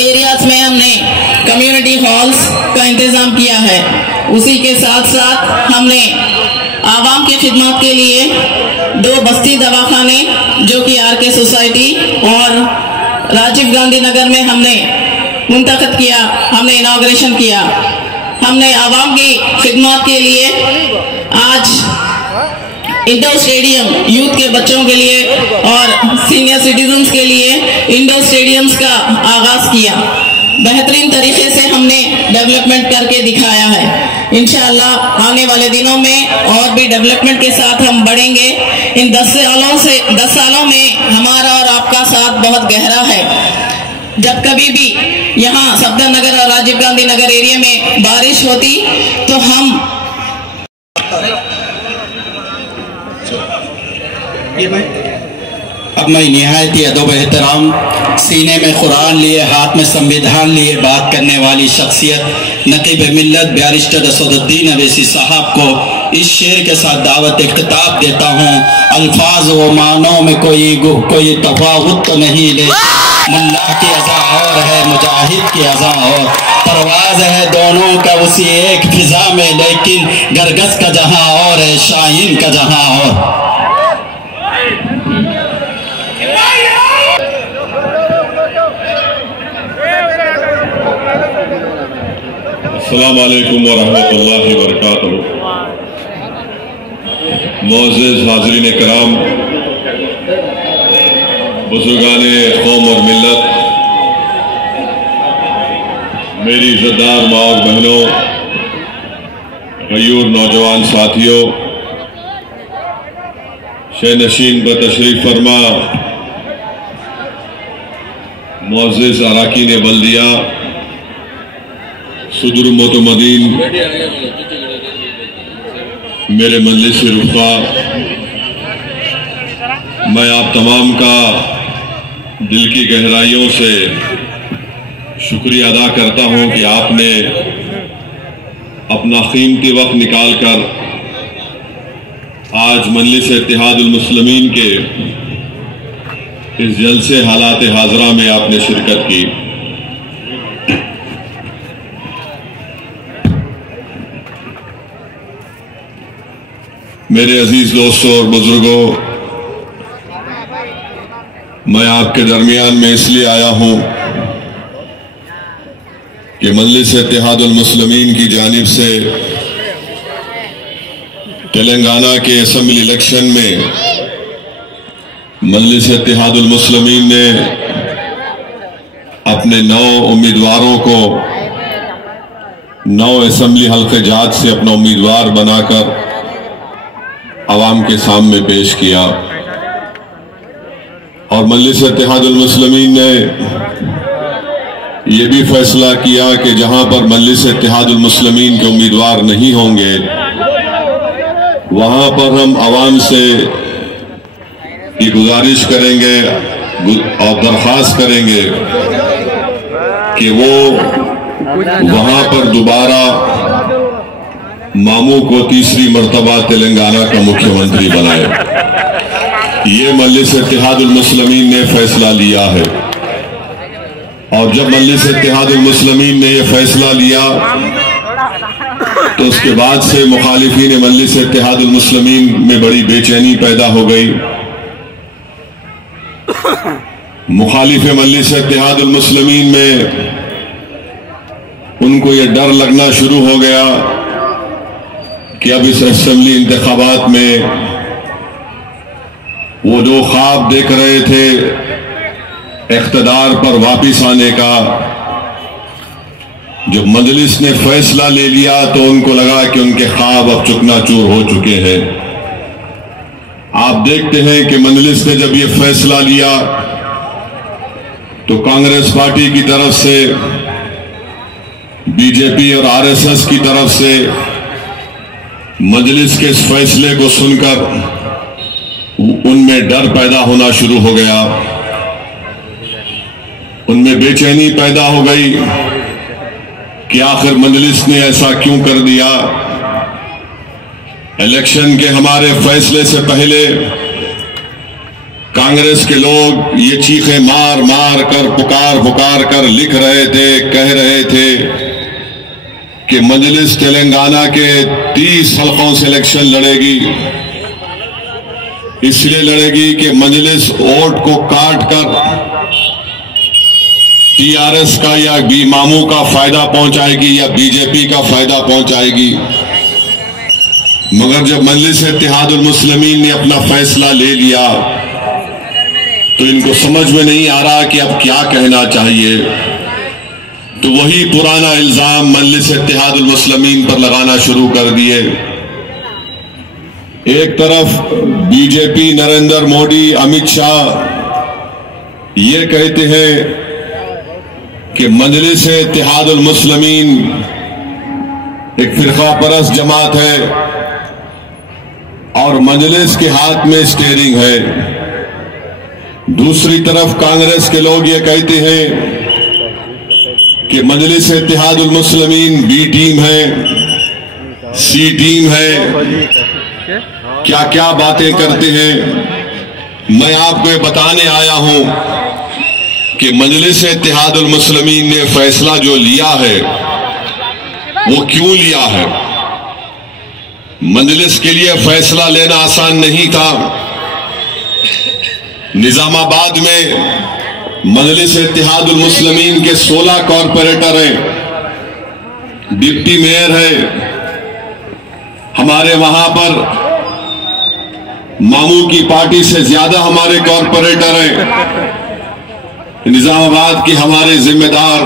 Areas में हमने community halls का इंतजाम किया है। उसी के साथ साथ हमने आवाम की खिदमत के लिए 2 बस्ती दवाखाने जो कि RK सोसाइटी और राजीव गांधी नगर में हमने मुंतखब किया, हमने इनॉग्रेशन किया। हमने आवाम की खिदमत के लिए आज इंडोर स्टेडियम यूथ के बच्चों के लिए और सीनियर सिटीजन्स के लिए इंडोर स्टेडियम्स का आगाज किया। बेहतरीन तरीके से हमने डेवलपमेंट करके दिखाया है। इंशाअल्लाह आने वाले दिनों में और भी डेवलपमेंट के साथ हम बढ़ेंगे। इन 10 सालों में हमारा और आपका साथ बहुत गहरा है। जब कभी भी यहाँ सफदर नगर और राजीव गांधी नगर एरिया में बारिश होती तो हम अब मैं निहायत अदब एहतराम सीने में कुरान लिए हाथ में संविधान लिए बात करने वाली शख्सियत नकीब मिल्लत बैरिस्टर असदुद्दीन अवैसी साहब को इस शेर के साथ दावत इख्तिताब देता हूँ। अल्फाज व मानों में कोई तफावत तो नहीं, ले मुल्ला की अज़ा और है मुजाहिद की अज़ा और, परवाज है दोनों का उसी एक फिजा में, लेकिन गरगस का जहां और है शाहीन का जहां और। अस्सलाम वालेकुम व रहमतुल्लाहि व बरकातहू। मोअज़्ज़िज़ हाज़रीन किराम, बुज़ुर्गाने कौम और मिल्लत, मेरी इज़्ज़तदार माँ और बहनों, गयूर नौजवान साथियों, शहनशीन ब तशरीफ फरमा मुअज़्ज़िज़ अराकीन बल्दिया, सुदूर मोतमदीन मेरे मजलिस रुफ़ा, मैं आप तमाम का दिल की गहराइयों से शुक्रिया अदा करता हूं कि आपने अपना कीमती वक्त निकाल कर आज मजलिस इत्तेहादुल मुस्लिमीन के इस जलसे हालात हाज़रा में आपने शिरकत की। मेरे अजीज दोस्तों और बुजुर्गों, मैं आपके दरमियान में इसलिए आया हूं कि मजलिस इत्तेहादुल मुस्लिमीन की जानिब से तेलंगाना के असेंबली इलेक्शन में मजलिस इत्तेहादुल मुस्लिमीन ने अपने 9 उम्मीदवारों को 9 असेंबली हल्के जात से अपना उम्मीदवार बनाकर आवाम के सामने पेश किया और मजलिस इत्तेहादुल मुस्लिमीन ने यह भी फैसला किया कि जहां पर मजलिस इत्तेहादुल मुस्लिमीन के उम्मीदवार नहीं होंगे वहां पर हम आवाम से ये गुजारिश करेंगे और दरख्वास्त करेंगे कि वो वहां पर दोबारा मामू को तीसरी मर्तबा तेलंगाना का मुख्यमंत्री बनाए। ये मजलिस इत्तेहादुल मुस्लिमीन ने फैसला लिया है और जब मजलिस इत्तेहादुल मुस्लिमीन ने यह फैसला लिया तो उसके बाद से मुखालिफीन मजलिस इत्तेहादुल मुस्लिमीन में बड़ी बेचैनी पैदा हो गई। मुखालिफ मजलिस इत्तेहादुल मुस्लिमीन में उनको यह डर लगना शुरू हो गया कि अब इस असेंबली इंतखाबात में वो जो ख्वाब देख रहे थे इख्तिदार पर वापिस आने का, जब मजलिस ने फैसला ले लिया तो उनको लगा कि उनके ख्वाब अब चुकनाचूर हो चुके हैं। आप देखते हैं कि मजलिस ने जब ये फैसला लिया तो कांग्रेस पार्टी की तरफ से, बीजेपी और आरएसएस की तरफ से मजलिस के इस फैसले को सुनकर उनमें डर पैदा होना शुरू हो गया, उनमें बेचैनी पैदा हो गई कि आखिर मजलिस ने ऐसा क्यों कर दिया। इलेक्शन के हमारे फैसले से पहले कांग्रेस के लोग ये चीखें मार मार कर पुकार कर लिख रहे थे, कह रहे थे कि मजलिस तेलंगाना के 30 हलकों से इलेक्शन लड़ेगी। इसलिए लड़ेगी कि मजलिस वोट को काट कर टीआरएस का या मामू का फायदा पहुंचाएगी या बीजेपी का फायदा पहुंचाएगी। मगर जब मजलिस इत्तेहादुल मुस्लिमीन ने अपना फैसला ले लिया तो इनको समझ में नहीं आ रहा कि अब क्या कहना चाहिए। तो वही पुराना इल्जाम मजलिस इत्तेहादुल मुस्लिमीन पर लगाना शुरू कर दिए। एक तरफ बीजेपी, नरेंद्र मोदी, अमित शाह ये कहते हैं कि मजलिस इत्तेहादुल मुस्लिमीन एक फिरका परस्त जमात है और मजलिस के हाथ में स्टीयरिंग है। दूसरी तरफ कांग्रेस के लोग ये कहते हैं कि मजलिस इत्तेहादुल मुस्लिमीन बी टीम है, सी टीम है, क्या क्या बातें करते हैं। मैं आपको ये बताने आया हूं कि मजलिस इत्तेहादुल मुस्लिमीन ने फैसला जो लिया है वो क्यों लिया है। मजलिस के लिए फैसला लेना आसान नहीं था। निजामाबाद में मजलिस इत्तेहादुल मुस्लिमीन के 16 कॉरपोरेटर हैं, डिप्टी मेयर है। हमारे वहां पर मामू की पार्टी से ज्यादा हमारे कॉरपोरेटर हैं। निजामाबाद के हमारे जिम्मेदार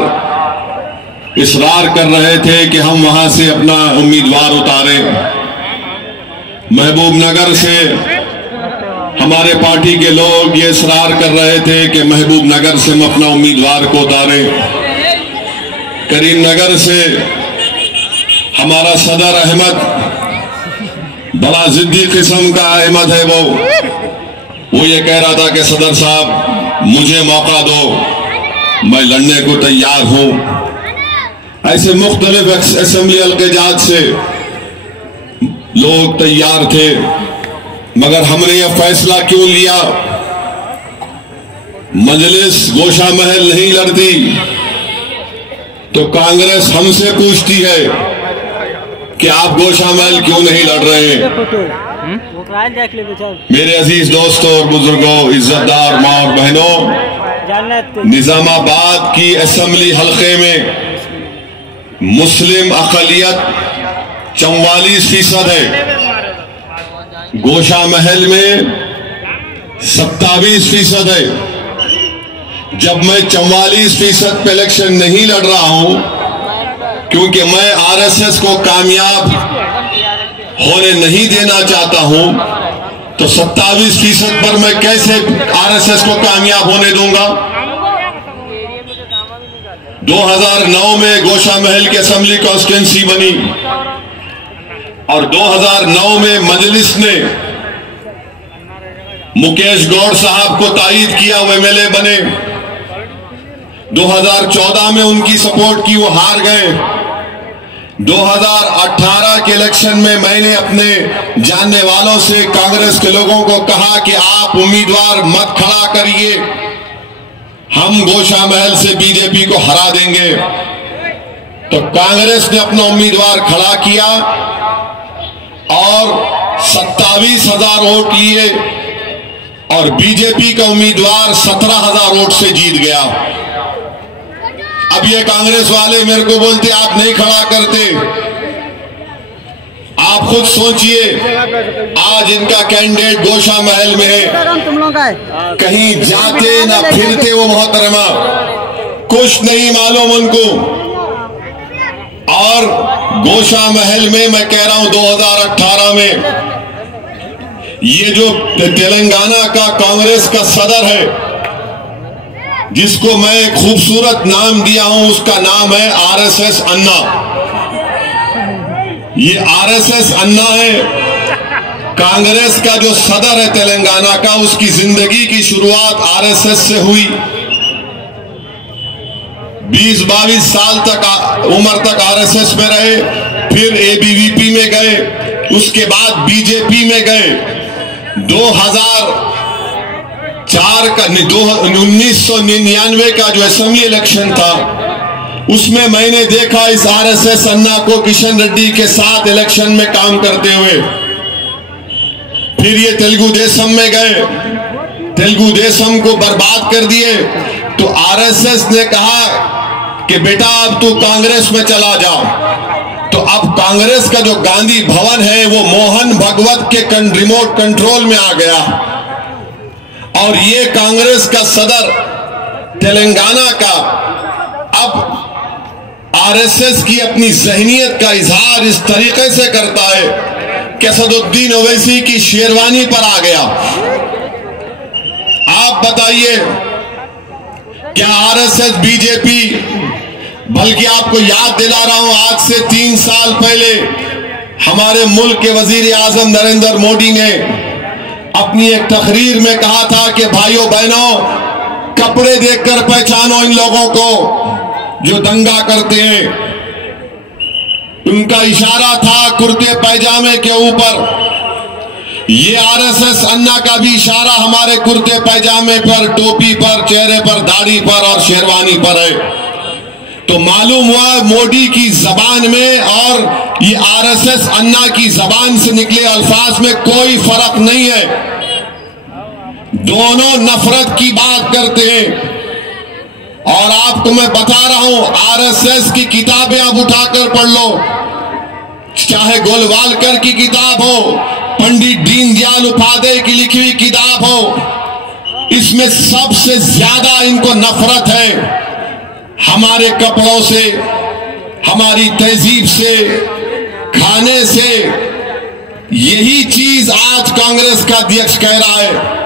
इसरार कर रहे थे कि हम वहां से अपना उम्मीदवार उतारें। महबूब नगर से हमारे पार्टी के लोग ये इसरार कर रहे थे कि महबूब नगर से हम अपना उम्मीदवार को उतारें। करीमनगर से हमारा सदर अहमद, बड़ा जिद्दी किस्म का अहमद है वो ये कह रहा था कि सदर साहब मुझे मौका दो, मैं लड़ने को तैयार हूं। ऐसे मुख्तलिफ असेंबली हल्के से लोग तैयार थे। मगर हमने यह फैसला क्यों लिया। मजलिस गोशा महल नहीं लड़ती तो कांग्रेस हमसे पूछती है कि आप गोशा महल क्यों नहीं लड़ रहे हैं। मेरे अजीज दोस्तों और बुजुर्गों, इज्जतदार माँ और बहनों, निजामाबाद की असेंबली हल्के में मुस्लिम अक़लियत 44% है। गोशा महल में 27% है। जब मैं 44% पे इलेक्शन नहीं लड़ रहा हूं क्योंकि मैं आरएसएस को कामयाब होने नहीं देना चाहता हूं, तो 27% पर मैं कैसे आरएसएस को कामयाब होने दूंगा। 2009 में गोशा महल की असेंबली कॉन्स्टिट्यूंसी बनी और 2009 में मजलिस ने मुकेश गौड़ साहब को तायद किया, वो एमएलए बने। 2014 में उनकी सपोर्ट की, वो हार गए। 2018 के इलेक्शन में मैंने अपने जानने वालों से, कांग्रेस के लोगों को कहा कि आप उम्मीदवार मत खड़ा करिए, हम गोशा महल से बीजेपी को हरा देंगे। तो कांग्रेस ने अपना उम्मीदवार खड़ा किया और 27,000 वोट लिए और बीजेपी का उम्मीदवार 17,000 वोट से जीत गया। अब ये कांग्रेस वाले मेरे को बोलते आप नहीं खड़ा करते। आप खुद सोचिए, आज इनका कैंडिडेट गोशा महल में है, कहीं जाते ना फिरते वो मोहतरमा, कुछ नहीं मालूम उनको। और गोशा महल में मैं कह रहा हूं 2018 में ये जो तेलंगाना का कांग्रेस का सदर है, जिसको मैं एक खूबसूरत नाम दिया हूं, उसका नाम है आरएसएस अन्ना। ये आरएसएस अन्ना है। कांग्रेस का जो सदर है तेलंगाना का, उसकी जिंदगी की शुरुआत आरएसएस से हुई। 20-22 साल तक उम्र तक आरएसएस में रहे, फिर एबीवीपी में गए, उसके बाद बीजेपी में गए। 1999 का जो असेंबली इलेक्शन था, उसमें मैंने देखा इस आरएसएस अन्ना को किशन रेड्डी के साथ इलेक्शन में काम करते हुए। फिर ये तेलुगु देशम में गए, तेलुगु देशम को बर्बाद कर दिए। तो आरएसएस ने कहा कि बेटा अब तू कांग्रेस में चला जा। तो अब कांग्रेस का जो गांधी भवन है वो मोहन भगवत के रिमोट कंट्रोल में आ गया, और ये कांग्रेस का सदर तेलंगाना का अब आरएसएस की अपनी ज़हनियत का इजहार इस तरीके से करता है कि असदुद्दीन ओवैसी की शेरवानी पर आ गया। आप बताइए, क्या आरएसएस बीजेपी, बल्कि आपको याद दिला रहा हूं, आज से 3 साल पहले हमारे मुल्क के वजीर आजम नरेंद्र मोदी ने अपनी एक तकरीर में कहा था कि भाइयों बहनों, कपड़े देखकर पहचानो इन लोगों को जो दंगा करते हैं। उनका इशारा था कुर्ते पैजामे के ऊपर। ये आरएसएस अन्ना का भी इशारा हमारे कुर्ते पैजामे पर, टोपी पर, चेहरे पर, दाढ़ी पर और शेरवानी पर है। तो मालूम हुआ मोदी की जबान में और ये आरएसएस अन्ना की जबान से निकले अल्फाज में कोई फर्क नहीं है। दोनों नफरत की बात करते हैं। और आपको मैं बता रहा हूं, आरएसएस की किताबें आप उठाकर पढ़ लो, चाहे गोलवालकर की किताब हो, पंडित दीनदयाल उपाध्याय की लिखी हुई किताब हो, इसमें सबसे ज्यादा इनको नफरत है हमारे कपड़ों से, हमारी तहजीब से, खाने से। यही चीज आज कांग्रेस का अध्यक्ष कह रहा है।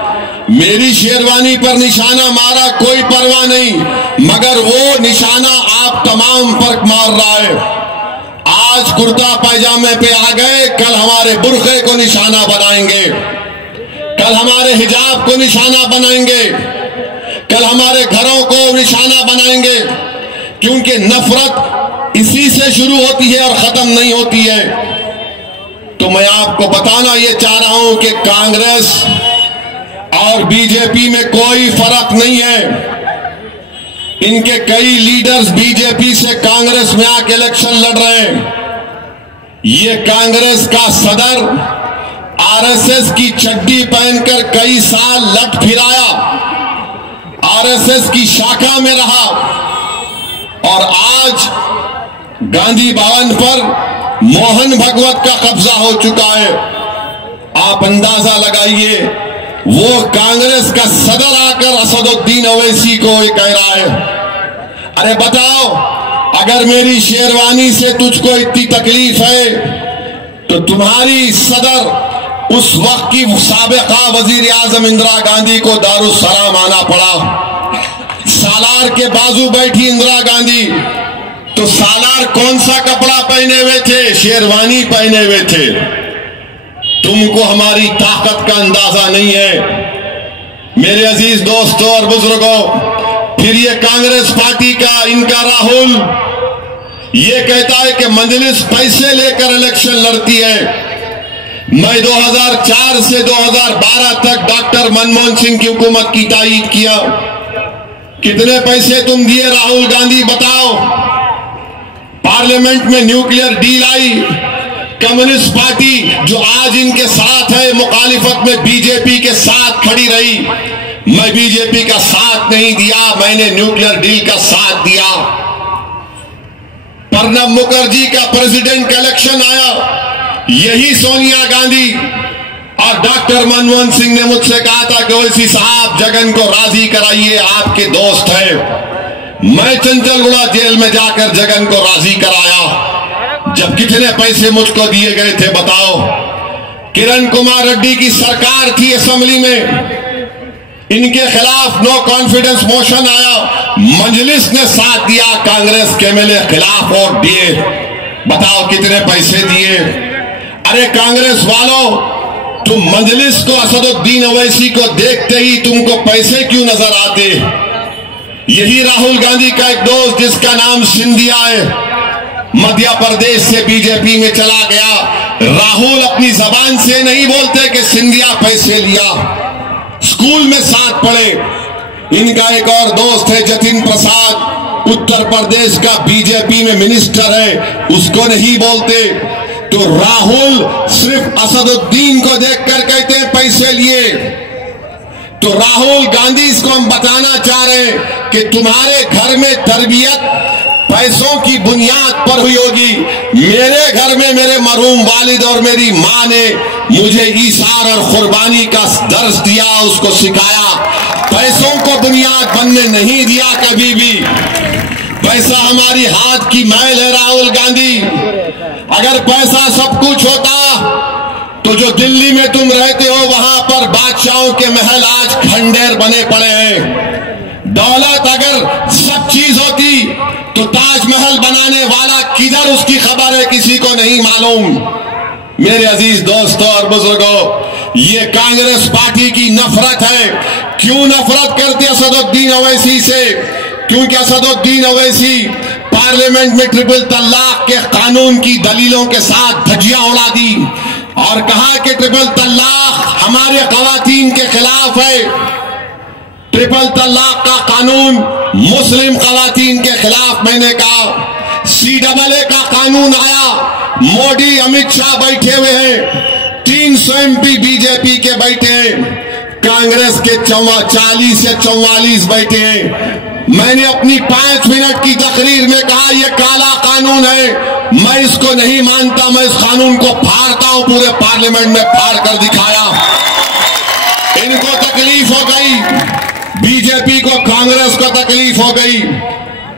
मेरी शेरवानी पर निशाना मारा, कोई परवाह नहीं, मगर वो निशाना आप तमाम पर मार रहा है। आज कुर्ता पैजामे पे आ गए, कल हमारे बुर्खे को निशाना बनाएंगे, कल हमारे हिजाब को निशाना बनाएंगे, कल हमारे घरों को निशाना बनाएंगे। क्योंकि नफरत इसी से शुरू होती है और खत्म नहीं होती है। तो मैं आपको बताना ये चाह रहा हूं कि कांग्रेस और बीजेपी में कोई फर्क नहीं है। इनके कई लीडर्स बीजेपी से कांग्रेस में आके इलेक्शन लड़ रहे हैं। ये कांग्रेस का सदर आरएसएस की चड्डी पहनकर कई साल लट फिराया, आरएसएस की शाखा में रहा, और आज गांधी भवन पर मोहन भगवत का कब्जा हो चुका है। आप अंदाजा लगाइए, वो कांग्रेस का सदर आकर असदुद्दीन ओवैसी को ये कह रहा है, अरे बताओ, अगर मेरी शेरवानी से तुझको इतनी तकलीफ है तो तुम्हारी सदर उस वक्त की साबिका वजीर आजम इंदिरा गांधी को दारुस्सलाम आना पड़ा। सालार के बाजू बैठी इंदिरा गांधी, तो सालार कौन सा कपड़ा पहने हुए थे? शेरवानी पहने हुए थे। तुमको हमारी ताकत का अंदाजा नहीं है। मेरे अजीज दोस्तों और बुजुर्गों, फिर ये कांग्रेस पार्टी का इनका राहुल ये कहता है कि मजलिस पैसे लेकर इलेक्शन लड़ती है। मैं 2004 से 2012 तक डॉक्टर मनमोहन सिंह की हुकूमत की तायीद किया। कितने पैसे तुम दिए राहुल गांधी, बताओ? पार्लियामेंट में nuclear deal I. Communist party जो आज इनके साथ है, मुखालिफत में बीजेपी के साथ खड़ी रही। मैं बीजेपी का साथ नहीं दिया, मैंने न्यूक्लियर डील का साथ दिया। प्रणब मुखर्जी का प्रेसिडेंट का इलेक्शन आया, यही सोनिया गांधी और डॉक्टर मनमोहन सिंह ने मुझसे कहा था कि ओवैसी साहब जगन को राजी कराइए, आपके दोस्त है। मैं चंचलगुड़ा जेल में जाकर जगन को राजी कराया। जब कितने पैसे मुझको दिए गए थे बताओ? किरण कुमार रेड्डी की सरकार थी, असेंबली में इनके खिलाफ नो कॉन्फिडेंस मोशन आया, मजलिस ने साथ दिया, कांग्रेस के एमएलए खिलाफ वोट दिए। बताओ कितने पैसे दिए? अरे कांग्रेस वालों, तुम मजलिस को, असदुद्दीन ओवैसी को देखते ही तुमको पैसे क्यों नजर आते? यही राहुल गांधी का एक दोस्त जिसका नाम सिंधिया है, मध्य प्रदेश से बीजेपी में चला गया। राहुल अपनी जबान से नहीं बोलते कि सिंधिया पैसे लिया। स्कूल में साथ पढ़े। इनका एक और दोस्त है जतिन प्रसाद, उत्तर प्रदेश का बीजेपी में मिनिस्टर है, उसको नहीं बोलते। तो राहुल सिर्फ असदुद्दीन को देखकर कहते हैं पैसे लिए। तो राहुल गांधी इसको हम बताना चाह रहे हैं कि तुम्हारे घर में तरबियत पैसों की बुनियाद पर हुई होगी। मेरे घर में मेरे मरहूम वालिद और मेरी माँ ने मुझे ईसार और कुर्बानी का दर्स दिया, उसको सिखाया। पैसों को बुनियाद बनने नहीं दिया कभी भी। पैसा हमारी हाथ की मैल है राहुल गांधी। अगर पैसा सब कुछ होता तो जो दिल्ली में तुम रहते हो वहां पर बादशाहों के महल आज खंडेर बने पड़े हैं। दौलत अगर सब चीज होती तो ताजमहल बनाने वाला किधर, उसकी खबर है किसी को नहीं मालूम। मेरे अजीज दोस्तों और बुजुर्गों, ये कांग्रेस पार्टी की नफरत है। क्यों नफरत करते असदुद्दीन ओवैसी से? क्योंकि असदुद्दीन ओवैसी पार्लियामेंट में ट्रिपल तलाक के कानून की दलीलों के साथ धज्जियां उड़ा दी और कहा कि ट्रिपल तलाक हमारे खवातीन के खिलाफ है। ट्रिपल तलाक का कानून मुस्लिम खवातीन के खिलाफ। मैंने कहा CAA का कानून आया, मोदी अमित शाह बैठे हुए हैं, 300 MP बीजेपी के बैठे हैं, कांग्रेस के 40 या 44 बैठे हैं। मैंने अपनी 5 मिनट की तकरीर में कहा यह काला कानून है, मैं इसको नहीं मानता, मैं इस कानून को फाड़ता हूं। पूरे पार्लियामेंट में फाड़ कर दिखाया। इनको तकलीफ हो गई, बीजेपी को, कांग्रेस को तकलीफ हो गई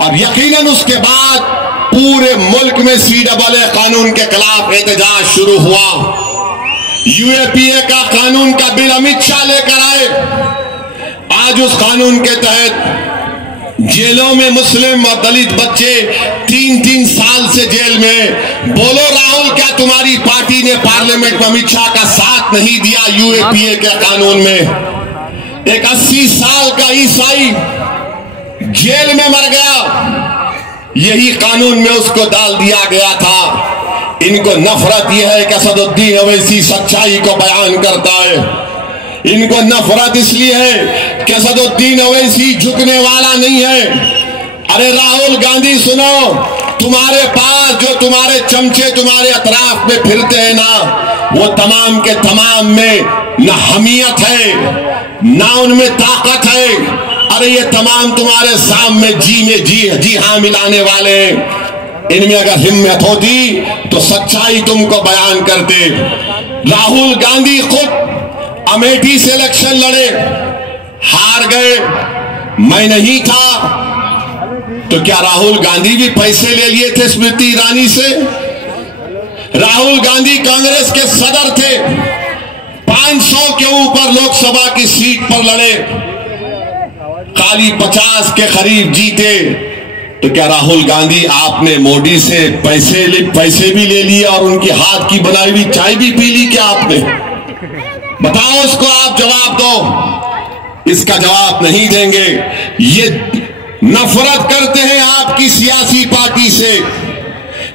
और यकीनन उसके बाद पूरे मुल्क में CAA कानून के खिलाफ एहतजाज शुरू हुआ। UAPA का कानून का बिल अमित शाह लेकर आए। आज उस कानून के तहत जेलों में मुस्लिम और दलित बच्चे 3-3 साल से जेल में। बोलो राहुल, क्या तुम्हारी पार्टी ने पार्लियामेंट में अमित शाह का साथ नहीं दिया UAPA के कानून में? एक 80 साल का ईसाई जेल में मर गया, यही कानून में उसको डाल दिया गया था। इनको नफरत यह है कि असदुद्दीन ओवैसी सच्चाई को बयान करता है। इनको नफरत इसलिए है कि असदुद्दीन ओवैसी झुकने वाला नहीं है। अरे राहुल गांधी सुनो, तुम्हारे पास जो तुम्हारे चमचे तुम्हारे अतराफ में फिरते हैं ना, वो तमाम के तमाम में न हमियत है ना उनमें ताकत है। अरे ये तमाम तुम्हारे सामने जी हाँ मिलाने वाले हैं। इनमें अगर हिम्मत होती तो सच्चाई तुमको बयान करते। राहुल गांधी खुद अमेठी से इलेक्शन लड़े, हार गए, मैं नहीं था। तो क्या राहुल गांधी भी पैसे ले लिए थे स्मृति ईरानी से? राहुल गांधी कांग्रेस के सदर थे, 500 के ऊपर लोकसभा की सीट पर लड़े, खाली 50 के करीब जीते। तो क्या राहुल गांधी आपने मोदी से पैसे भी ले लिए और उनकी हाथ की बनाई हुई चाय भी पी ली क्या आपने? बताओ, उसको आप जवाब दो। इसका जवाब नहीं देंगे। ये नफरत करते हैं आपकी सियासी पार्टी से,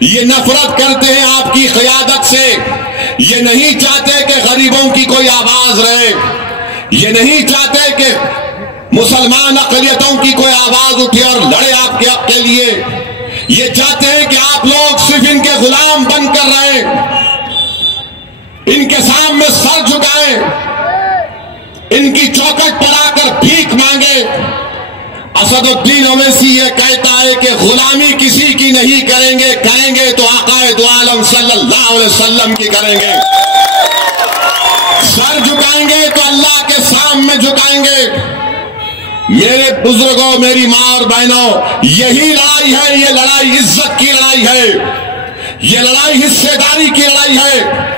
ये नफरत करते हैं आपकी क़यादत से। ये नहीं चाहते कि गरीबों की कोई आवाज रहे, ये नहीं चाहते कि मुसलमान अक़लियतों की कोई आवाज उठे और लड़े आपके हक के लिए। ये चाहते हैं कि आप लोग सिर्फ इनके गुलाम बनकर रहें, इनके सामने सर झुकाएं, इनकी चौखट पर आकर भीख मांगे। असदुद्दीन ओवैसी ये कहता है कि गुलामी किसी की नहीं करेंगे, करेंगे तो आक़ाए दो आलम सल्लल्लाहु अलैहि वसल्लम की करेंगे। सर झुकाएंगे तो अल्लाह के सामने झुकाएंगे। मेरे बुजुर्गों, मेरी माँ और बहनों, यही लड़ाई है। ये लड़ाई इज्जत की लड़ाई है, ये लड़ाई हिस्सेदारी की लड़ाई है,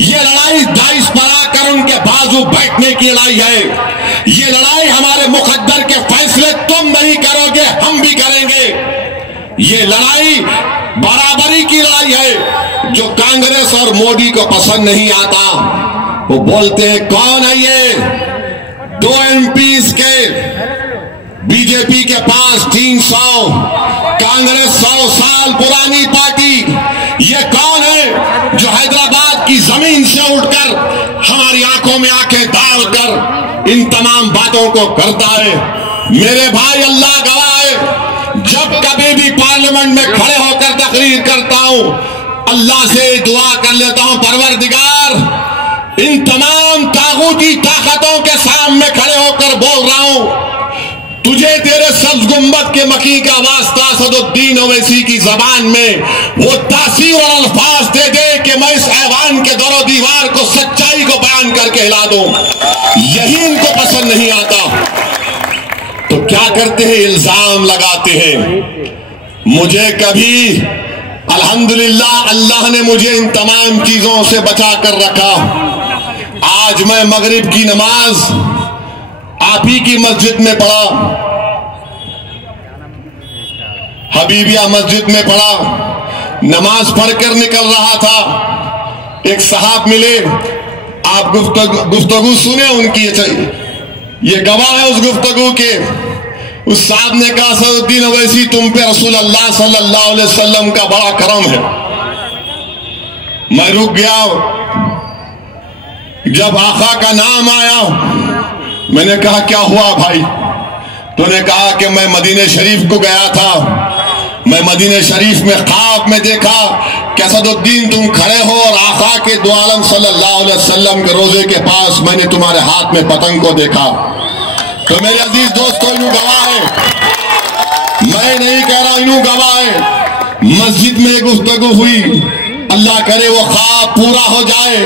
ये लड़ाई दाइश पर आकर उनके बाजू बैठने की लड़ाई है। ये लड़ाई हमारे मुकद्दर के फैसले तुम नहीं करोगे, हम भी करेंगे। ये लड़ाई बराबरी की लड़ाई है। जो कांग्रेस और मोदी को पसंद नहीं आता वो बोलते हैं कौन है ये? 2 MPs के बीजेपी के पास 300, कांग्रेस 100 साल पुरानी पार्टी। ये कौन है जो हैदराबाद की जमीन से उठकर हमारी आंखों में आंखें डालकर इन तमाम बातों को करता है। मेरे भाई, अल्लाह गवाह है, जब कभी भी पार्लियामेंट में खड़े होकर तकरीर करता हूं, अल्लाह से दुआ कर लेता हूं, परवरदिगार, इन तमाम तागूती ताकतों के सामने खड़े होकर बोल रहा हूं, तुझे तेरे सब्ज गुंबद के मकी का वास्ता असदुद्दीन ओवैसी की जबान में वो तासीर और अल्फाज दे दे कि मैं इस ऐवान के दरो दीवार को, सच्चाई को बयान करके हिला दूं। यही इनको पसंद नहीं आता तो क्या करते हैं, इल्जाम लगाते हैं। मुझे कभी अल्हम्दुलिल्लाह अल्लाह ने मुझे इन तमाम चीजों से बचा कर रखा। आज मैं मगरिब की नमाज आप ही की मस्जिद में पढ़ा, हबीबिया मस्जिद में पढ़ा, नमाज पढ़कर निकल रहा था, एक साहब मिले, आप गुफ्तगू सुने उनकी, ये गवाह है उस गुफ्तगू के। उस साहब ने कहा, असदुद्दीन ओवैसी, तुम पे रसूल अल्लाह सल्लल्लाहु अलैहि वसल्लम का बड़ा करम है। मैं रुक गया। जब आका का नाम आया, मैंने कहा क्या हुआ भाई? तूने कहा कि मैं मदीने शरीफ को गया था, मैं मदीने शरीफ में ख्वाब में देखा कि असदुद्दीन तुम खड़े हो और आका के दो आलम सल्लल्लाहु अलैहि वसल्लम के रोजे के पास मैंने तुम्हारे हाथ में पतंग को देखा। तो मेरे अजीज दोस्तों, यूं गवाह है, मैं नहीं कह रहा, यूं गवाह है। मस्जिद में गुफ्तगू हुई, अल्लाह करे वो ख्वाब पूरा हो जाए,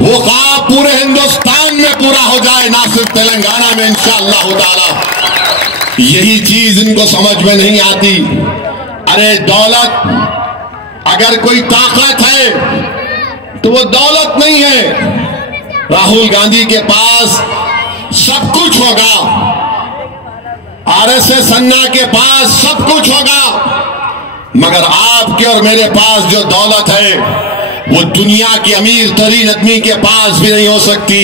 वो ख्वाब पूरे हिंदुस्तान में पूरा हो जाए, ना सिर्फ तेलंगाना में इंशाअल्लाह ताला। यही चीज इनको समझ में नहीं आती। अरे दौलत, अगर कोई ताकत है तो वो दौलत नहीं है। राहुल गांधी के पास सब कुछ होगा, आरएसएस अन्ना के पास सब कुछ होगा, मगर आपके और मेरे पास जो दौलत है वो दुनिया के अमीर तरीन आदमी के पास भी नहीं हो सकती।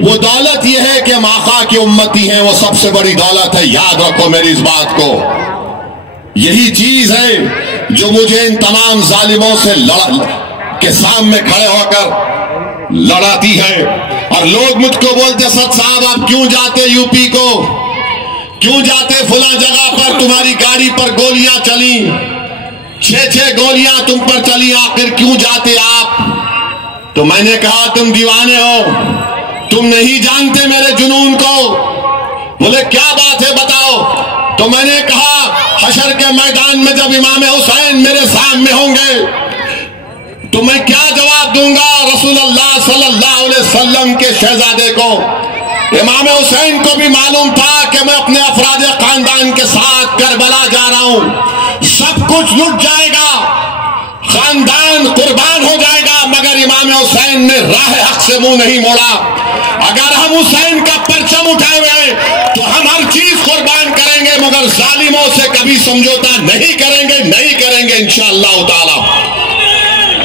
वो दौलत ये है कि हम आका की उम्मती हैं, वो सबसे बड़ी दौलत है। याद रखो मेरी इस बात को। यही चीज है जो मुझे इन तमाम जालिमों से के सामने खड़े होकर लड़ाती है। और लोग मुझको बोलते, सद साहब आप क्यों जाते यूपी को, क्यों जाते फुला जगह पर, तुम्हारी गाड़ी पर गोलियां चली, 6 गोलियां तुम पर चली, आखिर क्यों जाते आप? तो मैंने कहा तुम दीवाने हो, तुम नहीं जानते मेरे जुनून को। बोले क्या बात है बताओ। तो मैंने कहा हशर के मैदान में जब इमाम हुसैन मेरे सामने होंगे तो मैं क्या जवाब दूंगा रसूलुल्लाह सल्लल्लाहु अलैहि वसल्लम के शहजादे को। इमाम हुसैन को भी मालूम था कि मैं अपने अफराद खानदान के साथ करबला जा रहा हूं, सब कुछ लुट जाएगा, खानदान कुर्बान हो जाएगा, मगर इमाम हुसैन ने राह हक से मुंह नहीं मोड़ा। अगर हम हुसैन का परचम उठाए हुए तो हम हर चीज कुर्बान करेंगे, मगर जालिमों से कभी समझौता नहीं करेंगे, नहीं करेंगे इंशाअल्लाह ताला।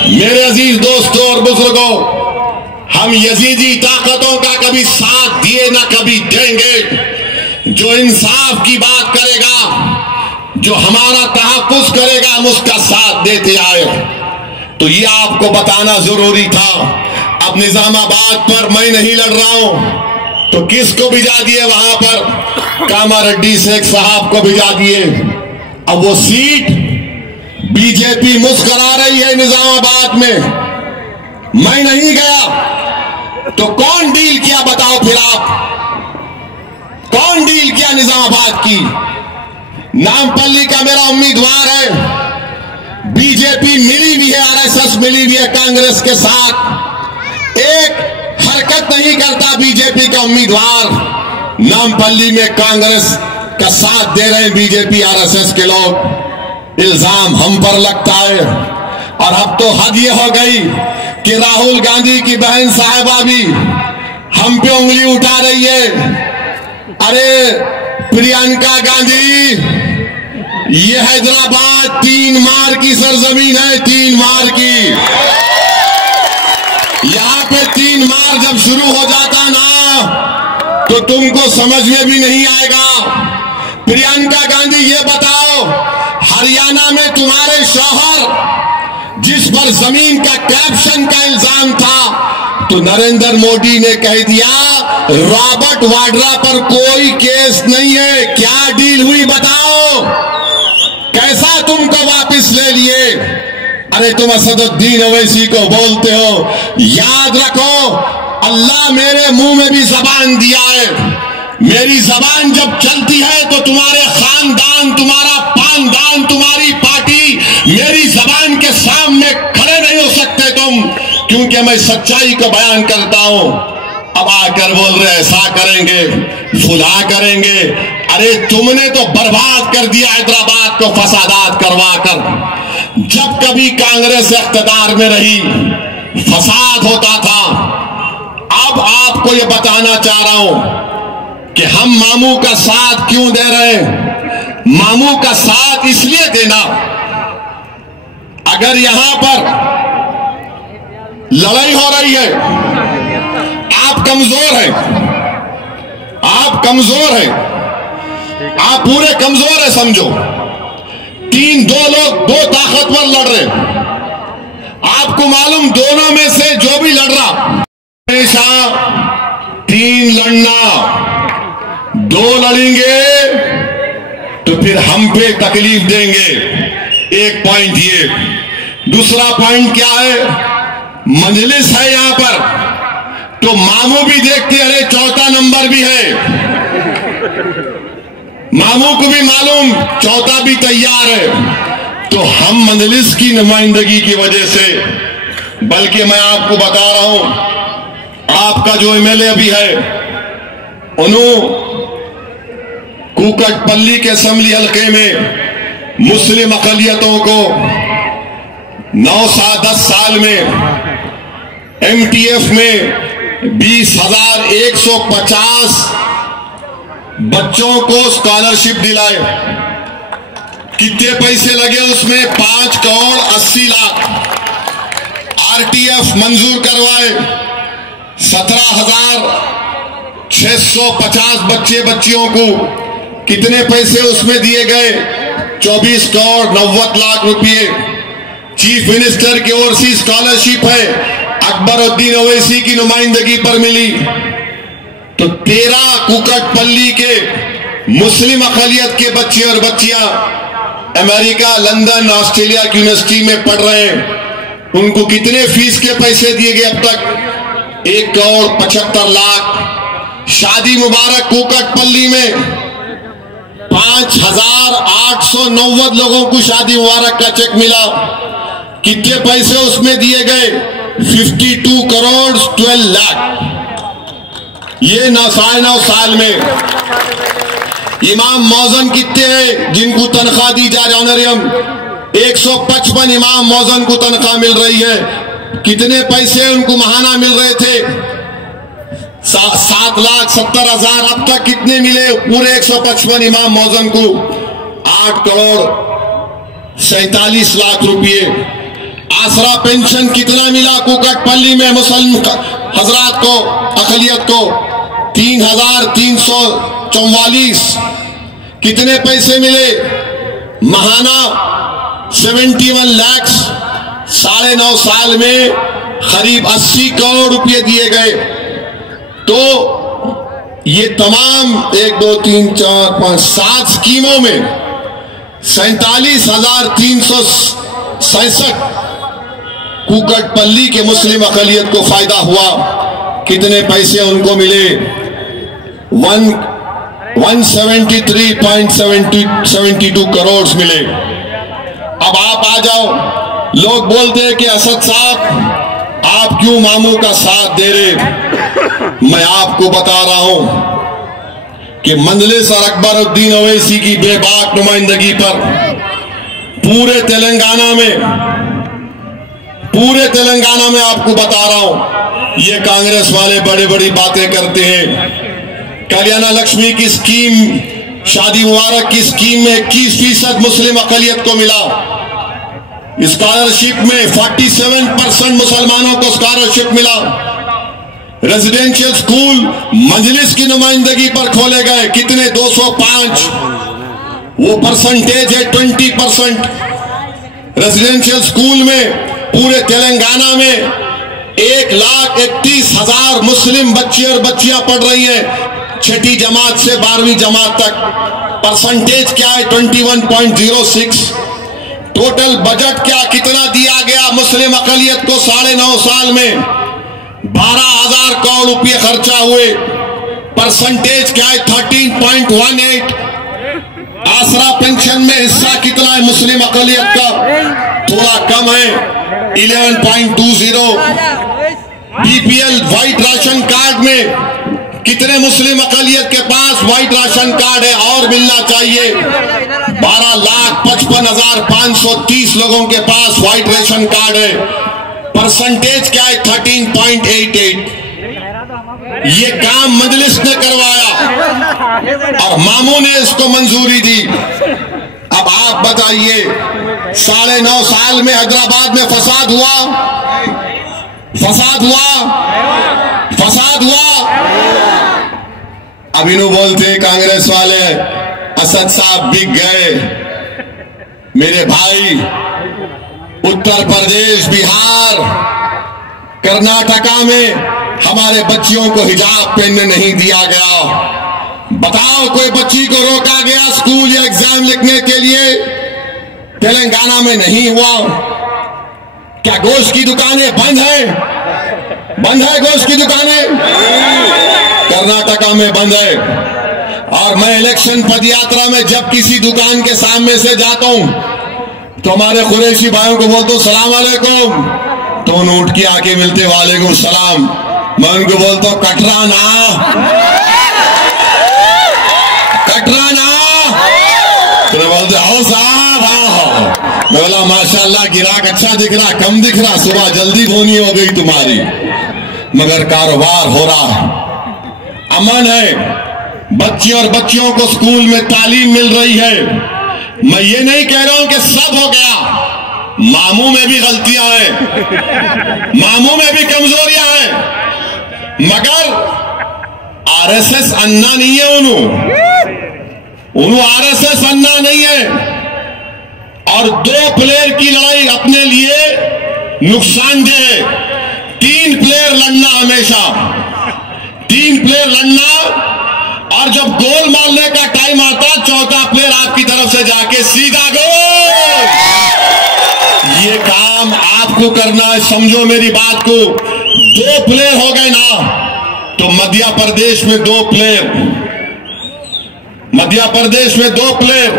मेरे अजीज दोस्तों और बुजुर्गों, हम यजीदी ताकतों का कभी साथ दिए ना कभी देंगे। जो इंसाफ की बात करेगा, जो हमारा तहफ्फुज़ करेगा, हम उसका साथ देते आए। तो ये आपको बताना जरूरी था। अब निजामाबाद पर मैं नहीं लड़ रहा हूं तो किसको भिजा दिए वहां पर? कामारेड्डी शेख साहब को भिजा दिए। अब वो सीट बीजेपी मुस्करा रही है निजामाबाद में, मैं नहीं गया तो कौन डील किया बताओ फिर आप? कौन डील किया निजामाबाद की? नामपल्ली का मेरा उम्मीदवार है, बीजेपी मिली भी है, आरएसएस मिली भी है कांग्रेस के साथ, एक हरकत नहीं करता बीजेपी का उम्मीदवार। नामपल्ली में कांग्रेस का साथ दे रहे हैं बीजेपी आरएसएस के लोग, इल्जाम हम पर लगता है। और अब तो हद ये हो गई कि राहुल गांधी की बहन साहिबा भी हम पे उंगली उठा रही है। अरे प्रियंका गांधी, ये हैदराबाद 3 मार की सरजमीन है, 3 मार की। यहां पे 3 मार जब शुरू हो जाता ना तो तुमको समझ में भी नहीं आएगा। प्रियंका गांधी ये बताओ, हरियाणा में तुम्हारे शौहर जिस पर जमीन का करप्शन का इल्जाम था, तो नरेंद्र मोदी ने कह दिया रॉबर्ट वाड्रा पर कोई केस नहीं है। क्या डील हुई बताओ, कैसा तुमको वापस ले लिए? अरे तुम असदुद्दीन ओवैसी को बोलते हो, याद रखो अल्लाह मेरे मुंह में भी जबान दिया है। मेरी जबान जब चलती है तो तुम्हारे खानदान, तुम्हारा पानदान, तुम्हारी पार्टी मेरी जबान के सामने खड़े नहीं हो सकते तुम, क्योंकि मैं सच्चाई को बयान करता हूं। अब आकर बोल रहे ऐसा करेंगे, फुला करेंगे। अरे तुमने तो बर्बाद कर दिया हैदराबाद को फसादात करवा कर। जब कभी कांग्रेस इख्तियार में रही फसाद होता था। अब आपको यह बताना चाह रहा हूं कि हम मामू का साथ क्यों दे रहे हैं। मामू का साथ इसलिए देना, अगर यहां पर लड़ाई हो रही है, आप कमजोर हैं, आप कमजोर हैं, आप पूरे कमजोर हैं समझो। दो लोग दो ताकतवर लड़ रहे, आपको मालूम दोनों में से जो भी लड़ रहा, हमेशा 3 लड़ना, 2 लड़ेंगे तो फिर हम पे तकलीफ देंगे। एक पॉइंट ये। दूसरा पॉइंट क्या है, मजलिस है यहां पर तो मामू भी देखते, अरे चौथा नंबर भी है, मामू को भी मालूम चौथा भी तैयार है। तो हम मजलिस की नुमाइंदगी की वजह से, बल्कि मैं आपको बता रहा हूं, आपका जो एमएलए अभी है उन्होंने कुकटपल्ली के असेंबली हल्के में मुस्लिम अकलियतों को 9-10 साल में एमटीएफ में 20,150 बच्चों को स्कॉलरशिप दिलाए। कितने पैसे लगे उसमें? 5 करोड़ 80 लाख। आरटीएफ मंजूर करवाए। 17,650 बच्चे बच्चियों को कितने पैसे उसमें दिए गए? 24 करोड़ 90 लाख रुपए। चीफ मिनिस्टर की ओर से स्कॉलरशिप है, अकबरुद्दीन ओवैसी की नुमाइंदगी पर मिली। तो 13 कुकटपल्ली के मुस्लिम अकलियत के बच्चे और बच्चियां अमेरिका, लंदन, ऑस्ट्रेलिया की यूनिवर्सिटी में पढ़ रहे हैं। उनको कितने फीस के पैसे दिए गए अब तक? 1 करोड़ 75 लाख। शादी मुबारक कुकटपल्ली में 5,890 लोगों को शादी मुबारक का चेक मिला। कितने पैसे उसमें दिए गए? 52 करोड़ 12 लाख। ये 9 साल में। इमाम मौजन कितने हैं जिनको तनख्वाह दी जा रही है? ऑनरियम 155 इमाम मौजन को तनख्वाह मिल रही है। कितने पैसे उनको महाना मिल रहे थे? 7,70,000। अब तक कितने मिले पूरे 155 इमाम मौजन को? 8 करोड़ 47 लाख रुपए। आसरा पेंशन कितना मिला कुकटपल्ली में मुसलमान हजरात को, अकलियत को? 3,344। कितने पैसे मिले? महाना 71 लाख। 9.5 साल में करीब 80 करोड़ रुपए दिए गए। तो ये तमाम 1, 2, 3, 4, 5, 7 स्कीमों में 47,367 कुकटपल्ली के मुस्लिम अकलियत को फायदा हुआ। कितने पैसे उनको मिले? 173.72 करोड़ मिले। अब आप आ जाओ, लोग बोलते हैं कि असद साहब आप क्यों मामू का साथ दे रहे? मैं आपको बता रहा हूं कि मजलिस और अकबरुद्दीन ओवैसी की बेबाक नुमाइंदगी पर पूरे तेलंगाना में आपको बता रहा हूं, ये कांग्रेस वाले बड़े बड़ी बातें करते हैं। कल्याण लक्ष्मी की स्कीम, शादी मुबारक की स्कीम में 21% मुस्लिम अकलियत को मिला। स्कॉलरशिप में 47% मुसलमानों को स्कॉलरशिप मिला। रेजिडेंशियल स्कूल मजलिस की नुमाइंदगी पर खोले गए। कितने? 205। वो परसेंटेज है 20%। रेजिडेंशियल स्कूल में पूरे तेलंगाना में 1,31,000 मुस्लिम बच्चे और बच्चियां पढ़ रही हैं 6ठी जमात से 12वीं जमात तक। परसेंटेज क्या है? 21.06। टोटल बजट क्या, कितना दिया गया मुस्लिम अकलियत को? 9.5 साल में 12,000 करोड़ रुपये खर्चा हुए। परसेंटेज क्या है? 13.18। आसरा पेंशन में हिस्सा कितना है मुस्लिम अकलियत का? थोड़ा कम है, 11.20। बीपीएल व्हाइट राशन कार्ड में कितने मुस्लिम अकलियत के पास व्हाइट राशन कार्ड है और मिलना चाहिए? 12,55,530 लोगों के पास व्हाइट राशन कार्ड है। परसेंटेज क्या है? 13.88। ये काम मजलिस ने करवाया और मामू ने इसको मंजूरी दी। अब आप बताइए, 9.5 साल में हैदराबाद में फसाद हुआ? फसाद हुआ? फसाद हुआ? अब इन्हों बोलते कांग्रेस वाले असद साहब बिक गए। मेरे भाई, उत्तर प्रदेश, बिहार, कर्नाटका में हमारे बच्चियों को हिजाब पहनने नहीं दिया गया। बताओ, कोई बच्ची को रोका गया स्कूल या एग्जाम लिखने के लिए? तेलंगाना में नहीं हुआ। क्या गोश्त की दुकानें बंद है? बंद है गोश्त की दुकानें? कर्नाटका में बंद है। और मैं इलेक्शन पदयात्रा में जब किसी दुकान के सामने से जाता हूं तो हमारे कुरैशी भाइयों को बोलता हूं सलाम अलैकुम, तो उठ के आके मिलते वालेकुम सलाम। मैं उनको बोलता हूं कटरा ना, कटरा ना। तो बोलते हो साहब, हाँ। मैं बोला माशाल्लाह गिराक अच्छा दिख रहा, कम दिख रहा, सुबह जल्दी बोनी हो गई तुम्हारी, मगर कारोबार हो रहा, अमन है, बच्चे और बच्चियों को स्कूल में तालीम मिल रही है। मैं ये नहीं कह रहा हूं कि सब हो गया, मामू में भी गलतियां हैं, मामू में भी कमजोरियां हैं, मगर आरएसएस अन्ना नहीं है। उन्होंने आरएसएस अन्ना नहीं है। और 2 प्लेयर की लड़ाई अपने लिए नुकसानदेह है। 3 प्लेयर लड़ना, हमेशा 3 प्लेयर लड़ना, और जब गोल मारने का टाइम आता, 4था प्लेयर आपकी तरफ से जाके सीधा गोल। ये काम आपको करना है, समझो मेरी बात को। 2 प्लेयर हो गए ना, तो मध्य प्रदेश में 2 प्लेयर, मध्य प्रदेश में 2 प्लेयर,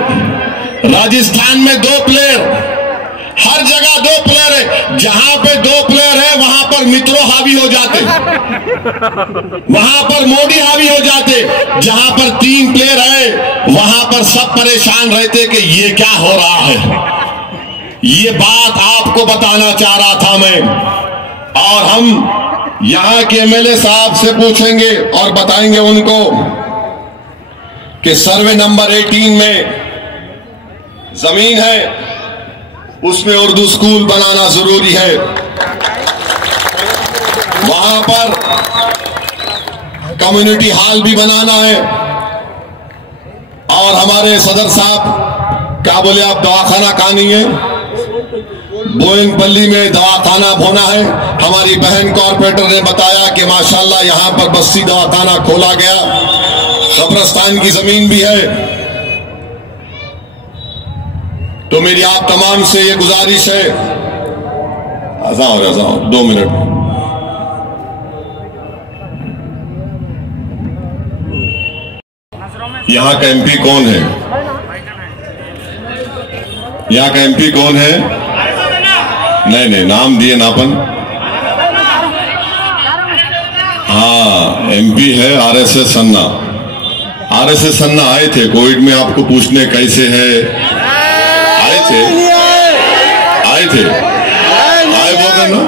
राजस्थान में 2 प्लेयर, हर जगह 2 प्लेयर है। जहां पे 2 प्लेयर है वहां पर मित्रों हावी हो जाते, वहां पर मोदी हावी हो जाते। जहां पर 3 प्लेयर है वहां पर सब परेशान रहते कि ये क्या हो रहा है। ये बात आपको बताना चाह रहा था मैं। और हम यहां के एमएलए साहब से पूछेंगे और बताएंगे उनको कि सर्वे नंबर 18 में जमीन है, उसमें उर्दू स्कूल बनाना जरूरी है। वहां पर कम्युनिटी हॉल भी बनाना है। और हमारे सदर साहब क्या बोले, आप दवाखाना कहां नहीं है? बोइंगपल्ली में दवाखाना होना है। हमारी बहन कॉर्पोरेटर ने बताया कि माशाल्लाह यहां पर बस्ती दवाखाना खोला गया। कब्रिस्तान की जमीन भी है। तो मेरी आप तमाम से ये गुजारिश है, आजाओ 2 मिनट। यहां का एमपी कौन है? यहां का एमपी कौन है? नहीं, नाम दिए नापन। हाँ, एमपी है आरएसएस अन्ना। आरएसएस अन्ना आए थे कोविड में आपको पूछने कैसे है। आए थे आए बोल ना,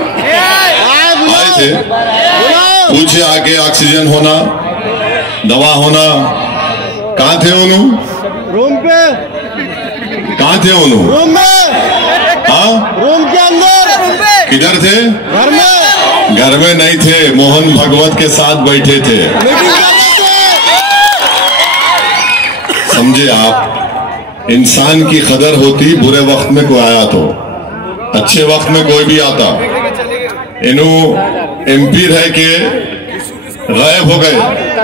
आए थे, पूछे आके ऑक्सीजन होना, दवा होना। कहाँ थे उन्होंने? रूम पे। कहाँ थे उन्होंने? रूम में। हाँ, रूम के अंदर। किधर थे? घर में। घर में नहीं थे, मोहन भगवत के साथ बैठे थे। समझे आप? इंसान की कदर होती बुरे वक्त में कोई आया तो, अच्छे वक्त में कोई भी आता। इन्हों एमपी रह के गायब हो गए।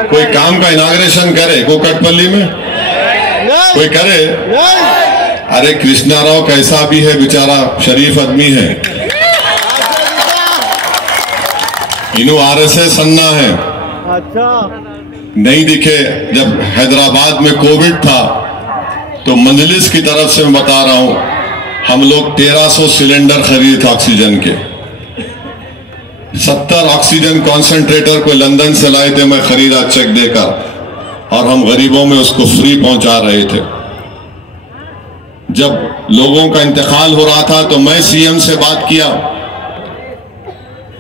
कोई काम का इनाग्रेशन करे को कटपल्ली में कोई करे? अरे कृष्णा राव कैसा भी है बेचारा, शरीफ आदमी है। इन्हों आरएसएस अन्ना है। अच्छा नहीं दिखे। जब हैदराबाद में कोविड था तो मंजलिस की तरफ से मैं बता रहा हूं, हम लोग 1300 सिलेंडर खरीदे थे ऑक्सीजन के। 70 ऑक्सीजन कॉन्सेंट्रेटर को लंदन से लाए थे, मैं खरीदा चेक देकर, और हम गरीबों में उसको फ्री पहुंचा रहे थे। जब लोगों का इंतकाल हो रहा था तो मैं सीएम से बात किया,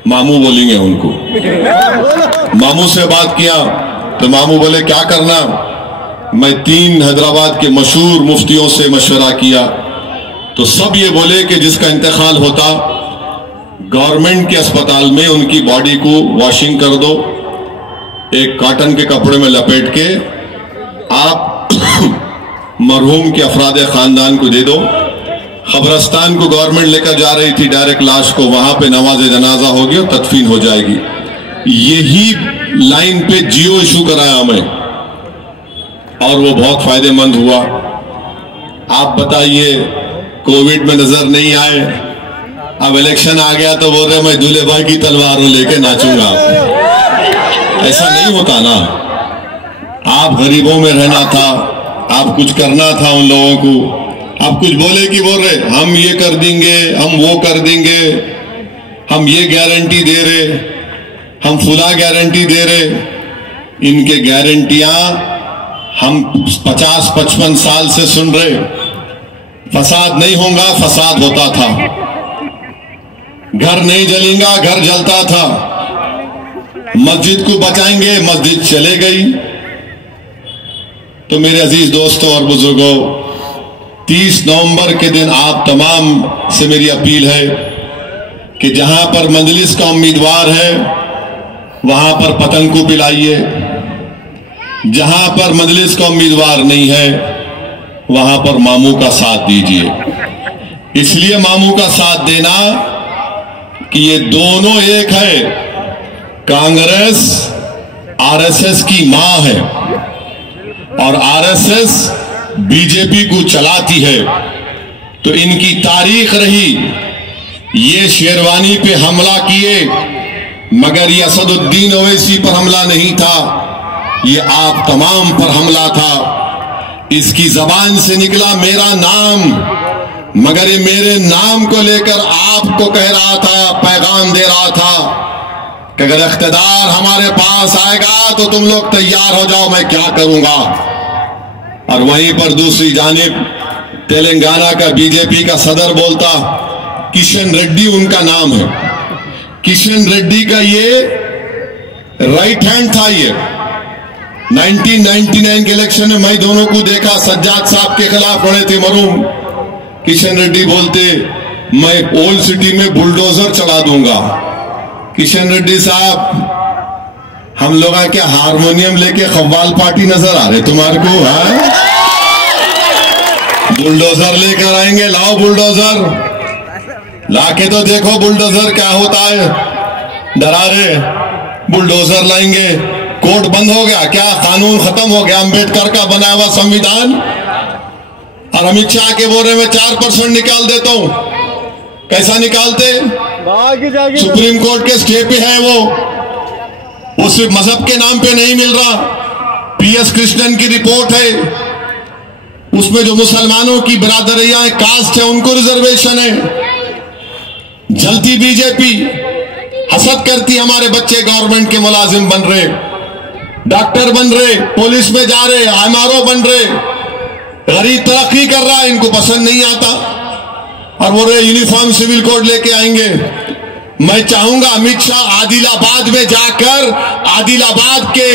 मामू बोलेंगे उनको, मामू से बात किया तो मामू बोले क्या करना। मैं 3 हैदराबाद के मशहूर मुफ्तियों से मशवरा किया तो सब ये बोले कि जिसका इंतकाल होता गवर्नमेंट के अस्पताल में उनकी बॉडी को वॉशिंग कर दो, एक कॉटन के कपड़े में लपेट के आप मरहूम के अफराद खानदान को दे दो। खबरस्तान को गवर्नमेंट लेकर जा रही थी डायरेक्ट लाश को, वहां पे नमाज जनाजा होगी और तदफीन हो जाएगी। यही लाइन पे जियो इशू कराया हमें और वो बहुत फायदेमंद हुआ। आप बताइए, कोविड में नजर नहीं आए, अब इलेक्शन आ गया तो बोल रहे मैं दूल्हे भाई की तलवारों लेके नाचूंगा। ऐसा नहीं होता ना। आप गरीबों में रहना था, आप कुछ करना था उन लोगों को। आप कुछ बोले कि बोल रहे हम ये कर देंगे, हम वो कर देंगे, हम ये गारंटी दे रहे, हम फुला गारंटी दे रहे। इनके गारंटियां हम 50-55 साल से सुन रहे। फसाद नहीं होगा, फसाद होता था। घर नहीं जलेगा, घर जलता था। मस्जिद को बचाएंगे, मस्जिद चले गई। तो मेरे अजीज दोस्तों और बुजुर्गों, 30 नवंबर के दिन आप तमाम से मेरी अपील है कि जहां पर मंजलिस का उम्मीदवार है वहां पर पतंग को पिलाइए, जहां पर मंजलिस का उम्मीदवार नहीं है वहां पर मामू का साथ दीजिए। इसलिए मामू का साथ देना कि ये दोनों एक है। कांग्रेस आरएसएस की मां है और आरएसएस बीजेपी को चलाती है। तो इनकी तारीख रही, ये शेरवानी पे हमला किए, मगर ये असदुद्दीन ओवैसी पर हमला नहीं था, ये आप तमाम पर हमला था। इसकी जबान से निकला मेरा नाम, मगर ये मेरे नाम को लेकर आपको कह रहा था, पैगाम दे रहा था कि अगर इख्तिदार हमारे पास आएगा तो तुम लोग तैयार हो जाओ, मैं क्या करूंगा। और वहीं पर दूसरी जानिब तेलंगाना का बीजेपी का सदर बोलता, किशन रेड्डी उनका नाम है, किशन रेड्डी का ये राइट हैंड था। ये 1999 के इलेक्शन में मैं दोनों को देखा, सज्जाद साहब के खिलाफ लड़े थे मरूम। किशन रेड्डी बोलते मैं ओल्ड सिटी में बुलडोजर चला दूंगा। किशन रेड्डी साहब, हम लोग क्या हारमोनियम लेके कव्वाल पार्टी नजर आ रहे तुम्हारे को? है बुलडोजर लेकर आएंगे, लाओ बुलडोजर लाके तो देखो बुलडोजर क्या होता है। डरा रहे, बुलडोजर लाएंगे। कोर्ट बंद हो गया क्या? कानून खत्म हो गया? अंबेडकर का बनाया हुआ संविधान। और अमित शाह के बोरे में 4% निकाल देता हूं। कैसा निकालते? सुप्रीम कोर्ट के स्टे पे है वो सिर्फ मजहब के नाम पे नहीं मिल रहा। PS कृष्णन की रिपोर्ट है, उसमें जो मुसलमानों की बिरादरियां कास्ट है उनको रिजर्वेशन है। जलती बीजेपी, हसद करती हमारे बच्चे गवर्नमेंट के मुलाजिम बन रहे, डॉक्टर बन रहे, पुलिस में जा रहे, MRO बन रहे, गरीब तरक्की कर रहा है, इनको पसंद नहीं आता और वो यूनिफॉर्म सिविल कोड लेके आएंगे। मैं चाहूंगा अमित शाह आदिलाबाद में जाकर आदिलाबाद के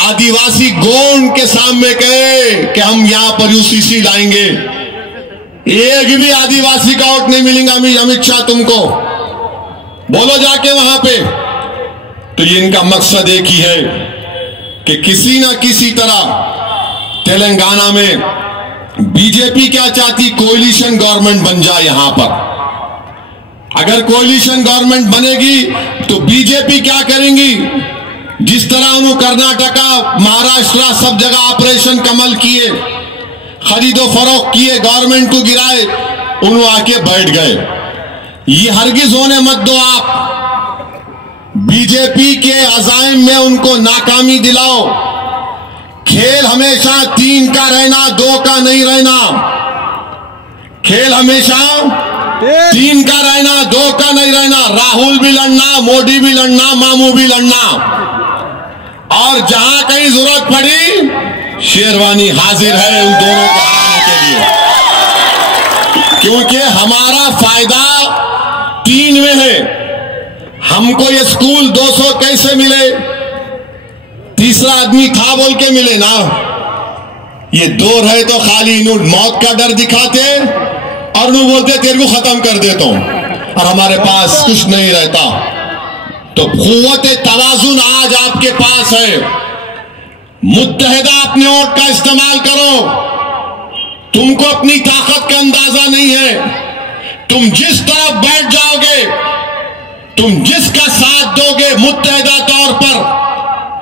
आदिवासी गोंड के सामने कहे कि हम यहां पर UCC लाएंगे। एक भी आदिवासी का वोट नहीं मिलेगा अमित शाह तुमको, बोलो जाके वहां पे। तो ये इनका मकसद एक ही है कि किसी ना किसी तरह तेलंगाना में बीजेपी क्या चाहती, कोalition गवर्नमेंट बन जाए। यहां पर अगर कोalition गवर्नमेंट बनेगी तो बीजेपी क्या करेंगी? जिस तरह उन्होंने कर्नाटका, महाराष्ट्र सब जगह ऑपरेशन कमल किए, खरीदो फरोख्त किए, गवर्नमेंट को गिराए, उन्होंने आके बैठ गए। ये हरगिज होने मत दो। आप बीजेपी के अज़ाइम में उनको नाकामी दिलाओ। खेल हमेशा 3 का रहना, 2 का नहीं रहना। खेल हमेशा 3 का रहना, 2 का नहीं रहना। राहुल भी लड़ना, मोदी भी लड़ना, मामू भी लड़ना, और जहां कहीं जरूरत पड़ी शेरवानी हाजिर है उन दोनों को हराने के लिए। क्योंकि हमारा फायदा 3 में है। हमको ये स्कूल 200 कैसे मिले? तीसरा आदमी था बोल के मिले ना। ये 2 रहे तो खाली मौत का डर दिखाते और नू बोलते तेरे को खत्म कर देता हूं, और हमारे पास कुछ नहीं रहता। तो कुव्वत तवाजुन आज आपके पास है। मुत्तहिदा अपने वोट का इस्तेमाल करो। तुमको अपनी ताकत का अंदाजा नहीं है। तुम जिस तरफ बैठ जाओगे, तुम जिसका साथ दोगे, मुत्तहिदा तौर पर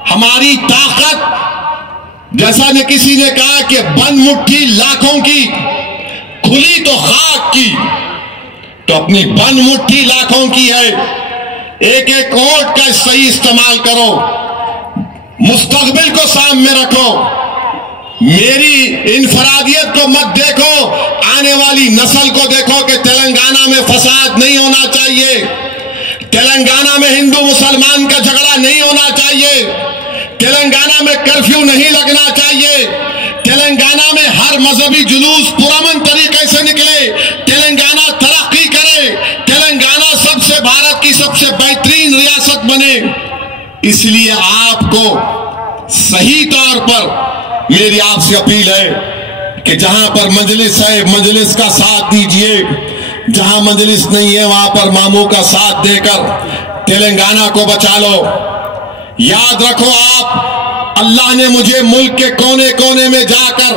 हमारी ताकत, जैसा ने किसी ने कहा कि बंद मुट्ठी लाखों की, खुली तो खाक की, तो अपनी बंद मुट्ठी लाखों की है। एक एक वोट का सही इस्तेमाल करो। मुस्तकबिल को सामने रखो। मेरी इनफरादियत को मत देखो, आने वाली नस्ल को देखो कि तेलंगाना में फसाद नहीं होना चाहिए, तेलंगाना में हिंदू मुसलमान का झगड़ा नहीं होना चाहिए, तेलंगाना में कर्फ्यू नहीं लगना चाहिए, तेलंगाना में हर मजहबी जुलूस पुरअमन तरीके से निकले, तेलंगाना तरक्की करे, तेलंगाना सबसे भारत की सबसे बेहतरीन रियासत बने। इसलिए आपको सही तौर पर मेरी आपसे अपील है कि जहां पर मजलिस है, मजलिस का साथ दीजिए। जहां मजलिस नहीं है वहां पर मामू का साथ देकर तेलंगाना को बचा लो। याद रखो आप, अल्लाह ने मुझे मुल्क के कोने कोने में जाकर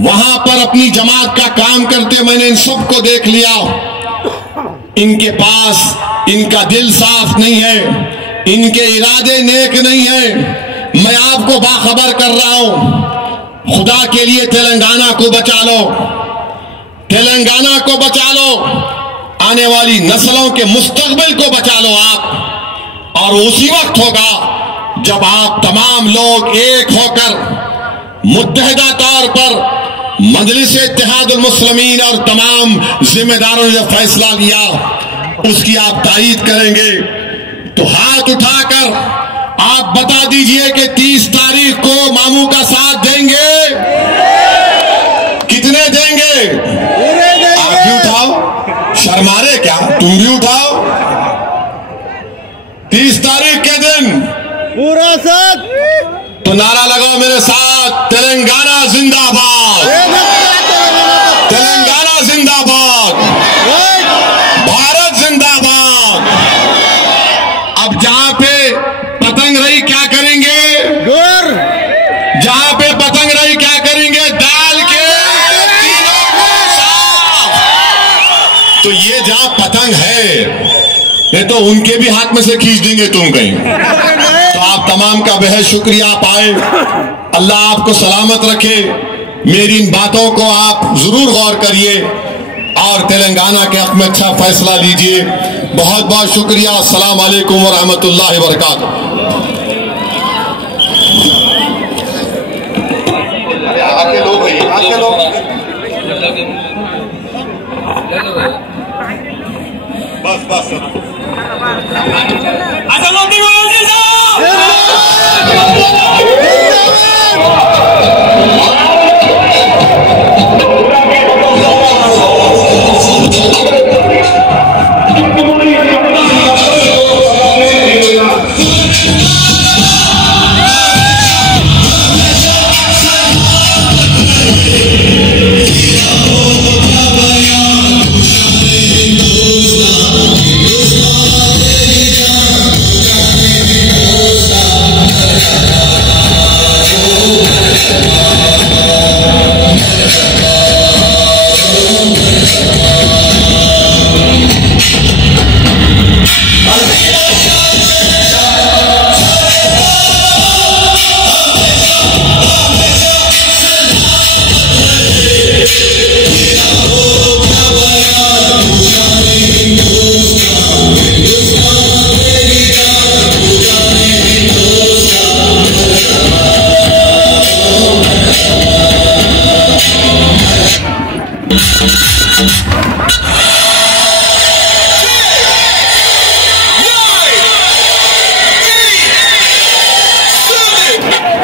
वहां पर अपनी जमात का काम करते मैंने इन सबको देख लिया। इनके पास इनका दिल साफ नहीं है, इनके इरादे नेक नहीं है। मैं आपको बाखबर कर रहा हूं, खुदा के लिए तेलंगाना को बचा लो, तेलंगाना को बचा लो, आने वाली नस्लों के मुस्तकबिल को बचा लो आप। और उसी वक्त होगा जब आप तमाम लोग एक होकर मुत्तहिदा तौर पर मजलिस इत्तेहादुल मुस्लिमीन और तमाम जिम्मेदारों ने जो फैसला लिया उसकी आप तायीद करेंगे। तो हाथ उठाकर आप बता दीजिए कि 30 तारीख को मामू का साथ देंगे? कितने देंगे? आप भी उठाओ, शर्मा रहे क्या? तुम भी उठाओ। 30 तारीख के दिन पूरा साथ। तो नारा लगाओ मेरे साथ, तेलंगाना जिंदाबाद, तेलंगाना जिंदाबाद, भारत जिंदाबाद। अब जहां पे पतंग रही क्या करेंगे? जहां पे पतंग रही क्या करेंगे? डाल के तीनों को साफ। तो ये जहां पतंग है ये तो उनके भी हाथ में से खींच देंगे तुम कहीं। तो आप तमाम का बेहद शुक्रिया, आप आए। अल्लाह आपको सलामत रखे। मेरी इन बातों को आप जरूर गौर करिए और तेलंगाना के हक में अच्छा फैसला लीजिए। बहुत बहुत शुक्रिया। अस्सलाम वालेकुम व रहमतुल्लाहि व बरकातुहू। आगे लोग बस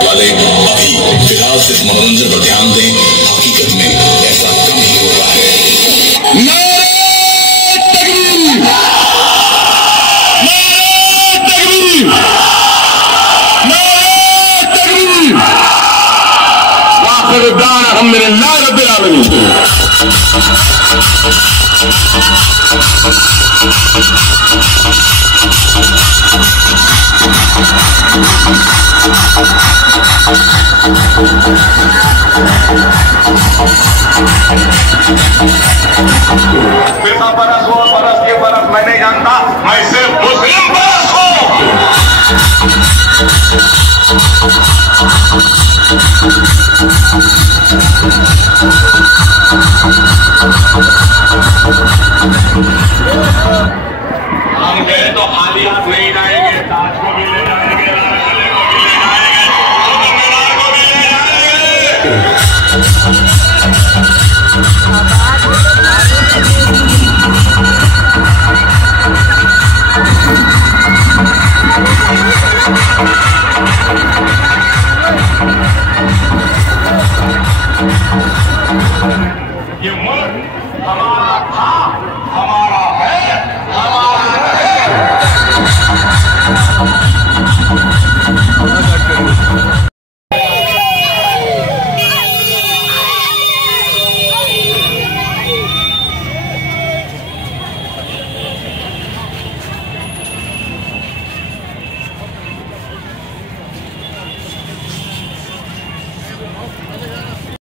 वाले अभी फिलहाल सिर्फ मनोरंजन पर ध्यान दें, हकीकत में ऐसा कम ही होता है। अल्हम्दुलिल्लाह रब्बिल आलमीन। कितना बरस हो, बरस के बरस मैं नहीं जानता, मैं सिर्फ मुस्लिम बरस हूँ। हम गए तो खाली हाथ नहीं जाएंगे, ताज को भी ले जाएंगे।